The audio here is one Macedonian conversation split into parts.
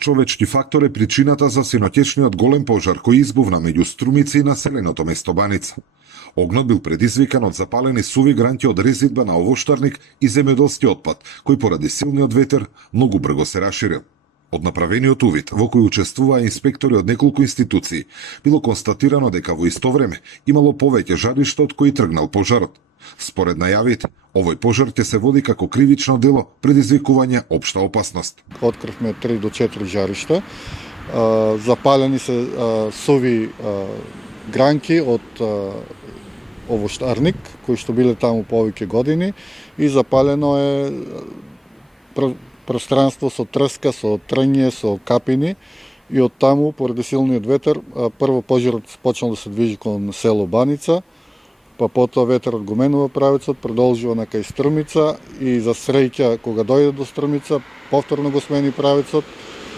Човечки фактор е причината за синоќешниот голем пожар кој избувна меѓу Струмица и населеното место Баница. Огнот бил предизвикан од запалени суви гранки од резидба на овоштарник и земјоделски отпад, кој поради силниот ветер многу брзо се расширил. Од направениот увид, во кој учествуваа инспектори од неколку институции, било констатирано дека во исто време имало повеќе жаришта од кои тргнал пожарот. Според најавите, овој пожар ќе се води како кривично дело предизвикување општа опасност. Откривме 3 до 4 жаришта. Запалени се суви гранки од овоштарник, кои што биле таму повеќе години, и запалено е пространство со трска, со трње, со капини, и од таму, поради силниот ветер, прво пожарот почнал да се движи кон село Баница, па потоа ветерот го менува правецот, продолжува на кај Струмица и за среќа кога дојде до Струмица, повторно го смени правецот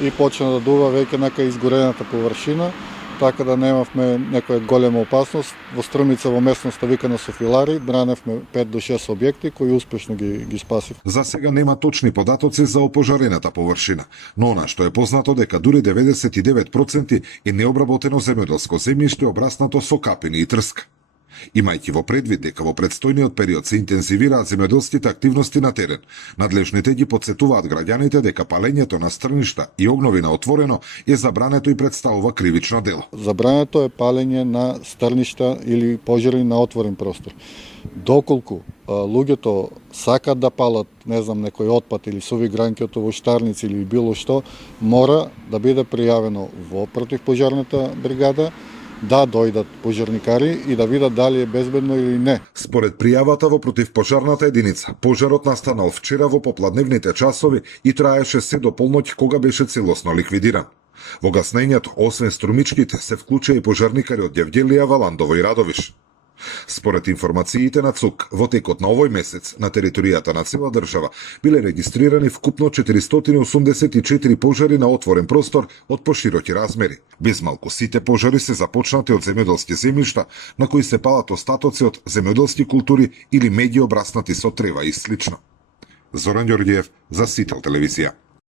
и почна да дува веќе на кај изгорената површина, така да немавме некоја голема опасност. Во Струмица, во местноста викана Софилари, браневме 5 до 6 објекти кои успешно ги спасив. За сега нема точни податоци за опожарената површина, но она што е познато дека дури 99% е необработено земјоделско земјиште обраснато со капини и трска. Имајќи во предвид дека во предстојниот период се интензивираат земјоделските активности на терен, надлежните ги потсетуваат граѓаните дека палењето на стрништа и огнови на отворено е забрането и представува кривично дело. Забрането е палење на стрништа или пожари на отворен простор. Доколку луѓето сакат да палат, не знам, некој отпад или суви гранки од овоштарници или било што, мора да биде пријавено во противпожарната бригада, да дојдат пожарникари и да видат дали е безбедно или не. Според пријавата во противпожарната единица, пожарот настанал вчера во попладневните часови и траеше се до полноќ кога беше целосно ликвидиран. Во гаснењето, освен струмичките, се вклучија и пожарникари од Ѓевѓелија, Валандово и Радовиш. Според информациите на ЦУК, во текот на овој месец на територијата на цела држава биле регистрирани вкупно 484 пожари на отворен простор од пошироки размери. Без малку сите пожари се започнати од земјоделски земјишта на кои се палат остатоци од земјоделски култури или меѓи обраснати со трева и слично. Зоран Ѓорѓиев за Сител телевизија.